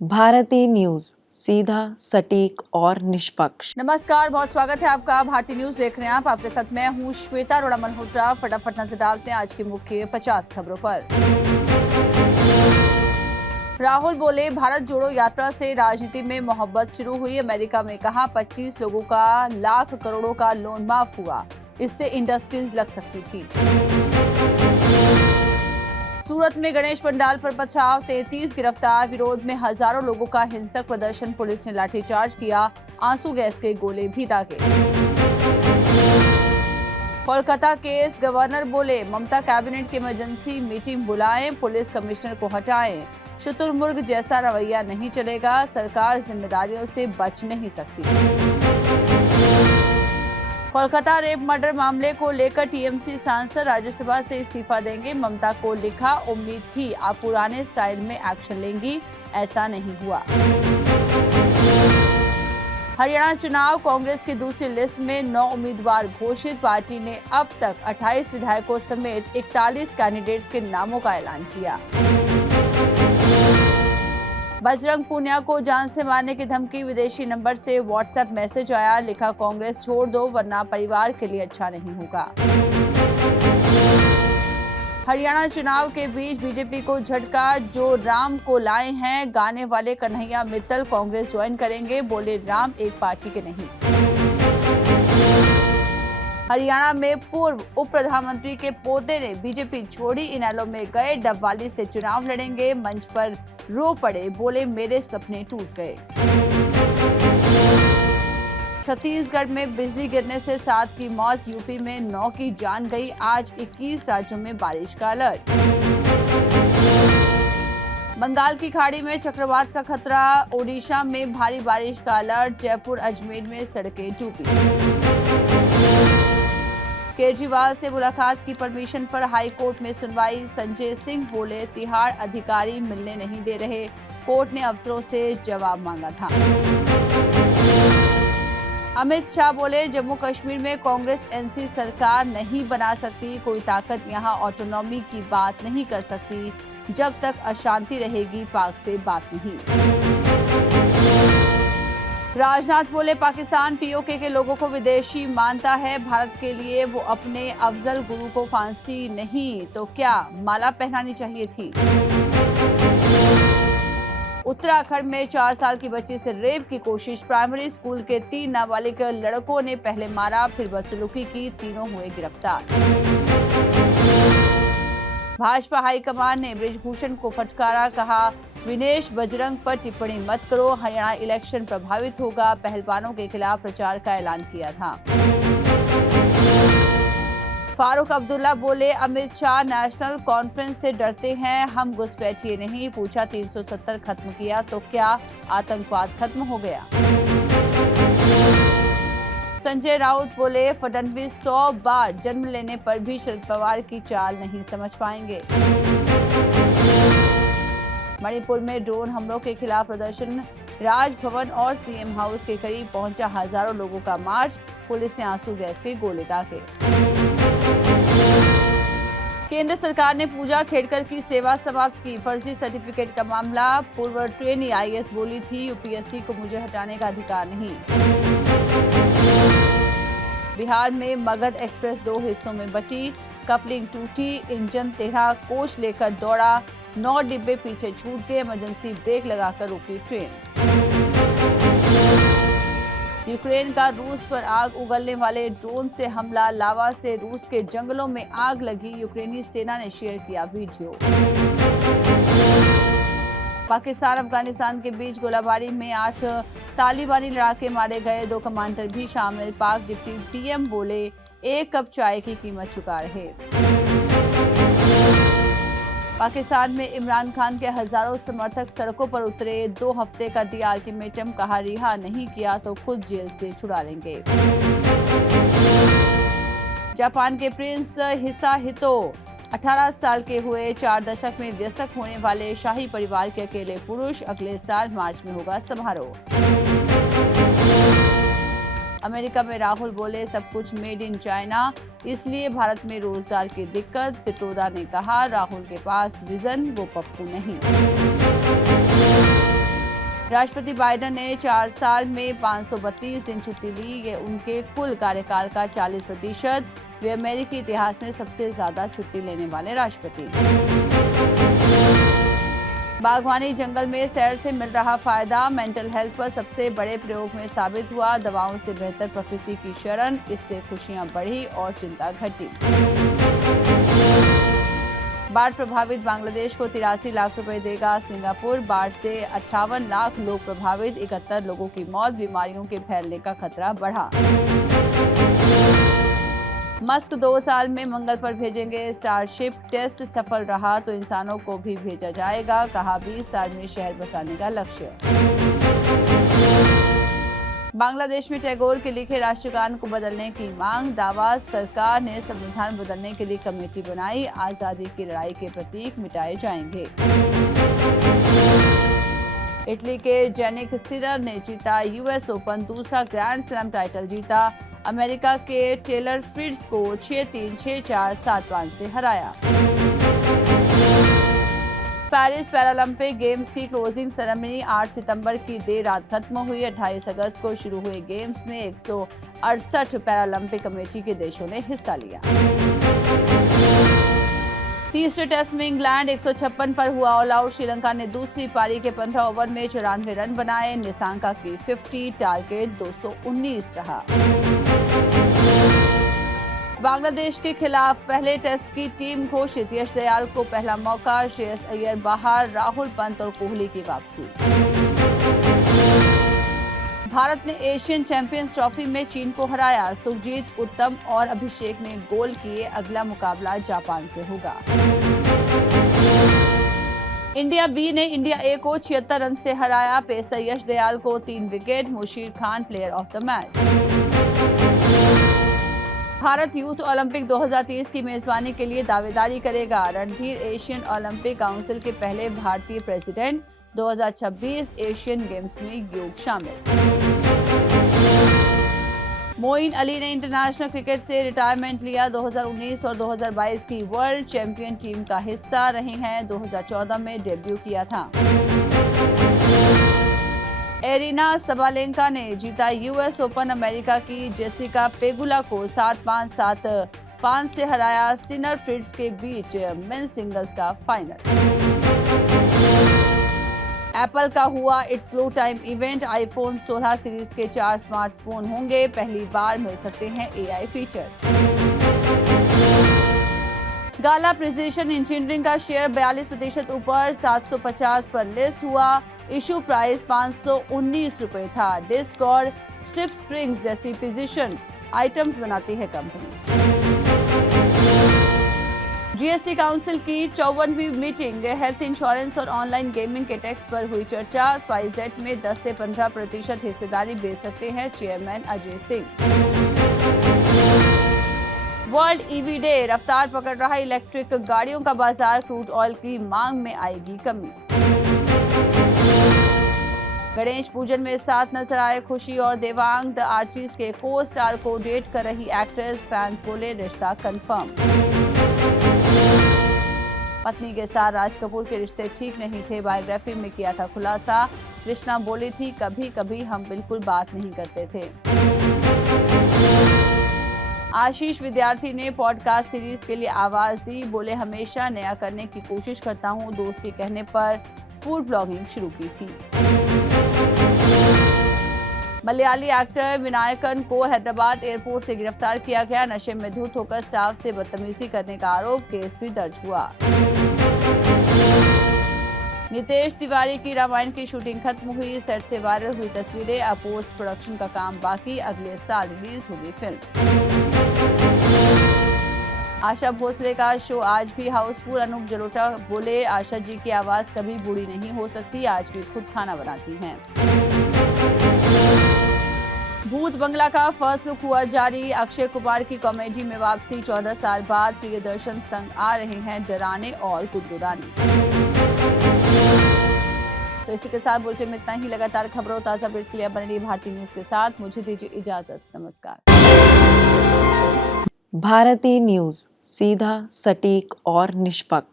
Bharti news, सीधा, सटीक और निष्पक्ष। नमस्कार, बहुत स्वागत है आपका। भारती न्यूज देख रहे हैं आप। आपके साथ मैं हूं श्वेता अरोड़ा मल्होत्रा। फटाफट नजर डालते हैं आज की मुख्य 50 खबरों पर। राहुल बोले, भारत जोड़ो यात्रा से राजनीति में मोहब्बत शुरू हुई। अमेरिका में कहा 25 लोगों का लाख करोड़ों का लोन माफ हुआ, इससे इंडस्ट्रीज लग सकती थी। सूरत में गणेश पंडाल पर पथराव, 33 गिरफ्तार। विरोध में हजारों लोगों का हिंसक प्रदर्शन, पुलिस ने लाठीचार्ज किया, आंसू गैस के गोले भी दागे। कोलकाता केस, गवर्नर बोले ममता कैबिनेट की इमरजेंसी मीटिंग बुलाएं, पुलिस कमिश्नर को हटाएं। शुतुरमुर्ग जैसा रवैया नहीं चलेगा, सरकार जिम्मेदारियों से बच नहीं सकती। कोलकाता रेप मर्डर मामले को लेकर टीएमसी सांसद राज्यसभा से इस्तीफा देंगे। ममता को लिखा, उम्मीद थी आप पुराने स्टाइल में एक्शन लेंगी, ऐसा नहीं हुआ। हरियाणा चुनाव, कांग्रेस की दूसरी लिस्ट में 9 उम्मीदवार घोषित। पार्टी ने अब तक 28 विधायकों समेत 41 कैंडिडेट्स के नामों का ऐलान किया। बजरंग पूनिया को जान से मारने की धमकी, विदेशी नंबर से व्हाट्सएप मैसेज आया। लिखा, कांग्रेस छोड़ दो वरना परिवार के लिए अच्छा नहीं होगा। हरियाणा चुनाव के बीच बीजेपी को झटका, जो राम को लाए हैं। गाने वाले कन्हैया मित्तल कांग्रेस ज्वाइन करेंगे, बोले राम एक पार्टी के नहीं। हरियाणा में पूर्व उप प्रधानमंत्री के पोते ने बीजेपी छोड़ी, इनेलो में गए, डबवाली से चुनाव लड़ेंगे। मंच पर रो पड़े, बोले मेरे सपने टूट गए। छत्तीसगढ़ में बिजली गिरने से 7 की मौत, यूपी में 9 की जान गई। आज 21 राज्यों में बारिश का अलर्ट। बंगाल की खाड़ी में चक्रवात का खतरा, ओडिशा में भारी बारिश का अलर्ट। जयपुर अजमेर में सड़कें डूबी। केजरीवाल से मुलाकात की परमिशन पर हाई कोर्ट में सुनवाई। संजय सिंह बोले तिहाड़ अधिकारी मिलने नहीं दे रहे, कोर्ट ने अफसरों से जवाब मांगा था। अमित शाह बोले जम्मू कश्मीर में कांग्रेस एनसी सरकार नहीं बना सकती, कोई ताकत यहां ऑटोनॉमी की बात नहीं कर सकती, जब तक अशांति रहेगी पाक से बात नहीं। राजनाथ बोले पाकिस्तान पीओके के लोगों को विदेशी मानता है, भारत के लिए वो अपने अफजल गुरु को फांसी नहीं तो क्या माला पहनानी चाहिए थी। उत्तराखंड में 4 साल की बच्ची से रेप की कोशिश, प्राइमरी स्कूल के 3 नाबालिग लड़कों ने पहले मारा फिर बदसलूकी की, तीनों हुए गिरफ्तार। भाजपा हाईकमान ने बृजभूषण को फटकारा, कहा विनेश बजरंग पर टिप्पणी मत करो, हरियाणा इलेक्शन प्रभावित होगा। पहलवानों के खिलाफ प्रचार का ऐलान किया था। फारूक अब्दुल्ला बोले अमित शाह नेशनल कॉन्फ्रेंस से डरते हैं, हम घुसपैठिए नहीं। पूछा 370 खत्म किया तो क्या आतंकवाद खत्म हो गया। संजय राउत बोले फडणवीस 100 बार जन्म लेने पर भी शरद पवार की चाल नहीं समझ पाएंगे। मणिपुर में ड्रोन हमलों के खिलाफ प्रदर्शन, राजभवन और सीएम हाउस के करीब पहुंचा हजारों लोगों का मार्च, पुलिस ने आंसू गैस के गोले दागे। केंद्र सरकार ने पूजा खेड़कर की सेवा समाप्त की, फर्जी सर्टिफिकेट का मामला, पूर्व ट्रेनी आईएएस बोली थी यूपीएससी को मुझे हटाने का अधिकार नहीं। बिहार में मगध एक्सप्रेस 2 हिस्सों में बची, कपलिंग टूटी, इंजन 13 कोच लेकर दौड़ा, 9 डिब्बे पीछे छूट गए, इमरजेंसी ब्रेक लगाकर रुकी ट्रेन। यूक्रेन का रूस पर आग उगलने वाले ड्रोन से हमला, लावा से रूस के जंगलों में आग लगी, यूक्रेनी सेना ने शेयर किया वीडियो। पाकिस्तान अफगानिस्तान के बीच गोलाबारी में 8 तालिबानी लड़ाके मारे गए, 2 कमांडर भी शामिल। पाक डिप्टी पीएम बोले 1 कप चाय की कीमत चुका रहे। पाकिस्तान में इमरान खान के हजारों समर्थक सड़कों पर उतरे, 2 हफ्ते का दिया अल्टीमेटम, कहा रिहा नहीं किया तो खुद जेल से छुड़ा लेंगे। जापान के प्रिंस हिसाहितो 18 साल के हुए, 4 दशक में व्यसक होने वाले शाही परिवार के अकेले पुरुष, अगले साल मार्च में होगा समारोह। अमेरिका में राहुल बोले सब कुछ मेड इन चाइना, इसलिए भारत में रोजगार की दिक्कत। पित्रोदा ने कहा राहुल के पास विजन, वो पप्पू नहीं। राष्ट्रपति बाइडेन ने 4 साल में 532 दिन छुट्टी ली। ये उनके कुल कार्यकाल का 40%। वे अमेरिकी इतिहास में सबसे ज्यादा छुट्टी लेने वाले राष्ट्रपति। बागवानी जंगल में सैर से मिल रहा फायदा मेंटल हेल्थ पर सबसे बड़े प्रयोग में साबित हुआ। दवाओं से बेहतर प्रकृति की शरण, इससे खुशियां बढ़ी और चिंता घटी। बाढ़ प्रभावित बांग्लादेश को 83 लाख रुपए देगा सिंगापुर। बाढ़ से 58 लाख लोग प्रभावित, 71 लोगों की मौत। बीमारियों के फैलने का खतरा बढ़ा। मस्क 2 साल में मंगल पर भेजेंगे स्टारशिप। टेस्ट सफल रहा तो इंसानों को भी भेजा जाएगा, कहा 20 साल में शहर बसाने का लक्ष्य। बांग्लादेश में टैगोर के लिखे राष्ट्रगान को बदलने की मांग। दावा, सरकार ने संविधान बदलने के लिए कमेटी बनाई। आजादी की लड़ाई के प्रतीक मिटाए जाएंगे। इटली के जेनिक सिनर ने जीता यूएस ओपन, दूसरा ग्रैंड स्लैम टाइटल जीता। अमेरिका के टेलर फ्रिट्ज को 6-3, 6-4, 7-5 से हराया। पेरिस पैरालंपिक गेम्स की क्लोजिंग सेरेमनी 8 सितंबर की देर रात खत्म हुई। 28 अगस्त को शुरू हुए गेम्स में 168 पैरालंपिक कमेटी के देशों ने हिस्सा लिया। तीसरे टेस्ट में इंग्लैंड 156 पर हुआ ऑल आउट। श्रीलंका ने दूसरी पारी के 15 ओवर में 94 रन बनाए। निसांका की 50, टारगेट 219 रहा। बांग्लादेश के खिलाफ पहले टेस्ट की टीम घोषित। यश दयाल को पहला मौका, श्रेयस अय्यर बाहर, राहुल पंत और कोहली की वापसी। भारत ने एशियन चैंपियंस ट्रॉफी में चीन को हराया। सुखजीत, उत्तम और अभिषेक ने गोल किए। अगला मुकाबला जापान से होगा। इंडिया बी ने इंडिया ए को 76 रन से हराया। पेसर यश दयाल को 3 विकेट। Mushir Khan player of the match. Bharat youth Olympic 2030 की मेजबानी के लिए दावेदारी करेगा। रणधीर एशियन ओलंपिक काउंसिल के पहले भारतीय प्रेसिडेंट। 2026 एशियन गेम्स में योग शामिल। मोइन अली ने इंटरनेशनल क्रिकेट से रिटायरमेंट लिया। 2019 और 2022 की वर्ल्ड चैंपियन टीम का हिस्सा रहे हैं। 2014 में डेब्यू किया था। एरिना सबालेंका ने जीता यूएस ओपन। अमेरिका की जेसिका पेगुला को 7-5, 7-5 से हराया। सिनर फ्रिट्ज के बीच मेंस सिंगल्स का फाइनल। एप्पल का हुआ it's glow time event. IPhone 16 series के 4 स्मार्टफोन होंगे। पहली बार मिल सकते हैं एआई फीचर्स। गाला प्रिसिशन इंजीनियरिंग का शेयर 42% ऊपर, 750 पर लिस्ट हुआ। इशू प्राइस 519 रुपए था। डिस्क और स्ट्रिप स्प्रिंग्स जैसी प्रिसिशन आइटम्स बनाती है कंपनी। जीएसटी काउंसिल की 54वीं मीटिंग। हेल्थ इंश्योरेंस और ऑनलाइन गेमिंग के टैक्स पर हुई चर्चा। स्पाइसजेट में 10 से 15% हिस्सेदारी बेच सकते हैं chairman Ajay Singh. World EV day. रफ्तार पकड़ रहा इलेक्ट्रिक गाड़ियों का बाजार। क्रूड ऑयल की मांग में आएगी कमी। गणेश पूजन में साथ नजर आए खुशी और देवांग। द आर्चीज के को स्टार को डेट कर रही एक्ट्रेस। फैंस बोले रिश्ता कंफर्म। पत्नी के साथ राज कपूर के रिश्ते ठीक नहीं थे। बायोग्राफी में किया था खुलासा। कृष्णा बोली थी, कभी कभी हम बिल्कुल बात नहीं करते थे। आशीष विद्यार्थी ने पॉडकास्ट सीरीज के लिए आवाज दी। बोले हमेशा नया करने की कोशिश करता हूं। दोस्त के कहने पर फूड ब्लॉगिंग शुरू की थी। मलयाली एक्टर विनायकन को हैदराबाद एयरपोर्ट से गिरफ्तार किया गया। नशे में धुत होकर स्टाफ से बदतमीजी करने का आरोप। केस भी दर्ज हुआ। नितेश तिवारी की रामायण की शूटिंग खत्म हुई। सेट से वायरल हुई तस्वीरें। अब पोस्ट प्रोडक्शन का काम बाकी। अगले साल रिलीज होगी फिल्म। आशा भोसले का शो आज भी हाउसफुल। अनूप जलोटा बोले आशा जी की आवाज कभी बूढ़ी नहीं हो सकती। आज भी खुद खाना बनाती हैं। भूत बंगला का फर्स्ट लुक हुआ जारी। अक्षय कुमार की कॉमेडी में वापसी। 14 साल बाद प्रियदर्शन संग आ रहे हैं डराने और गुदगुदाने। तो इसी के साथ बुलेटिन में इतना ही। लगातार खबरों ताजा अपडेट्स के लिए बने रहिए भारती न्यूज के साथ। मुझे दीजिए इजाजत। नमस्कार। भारती न्यूज, सीधा, सटीक और निष्पक्ष।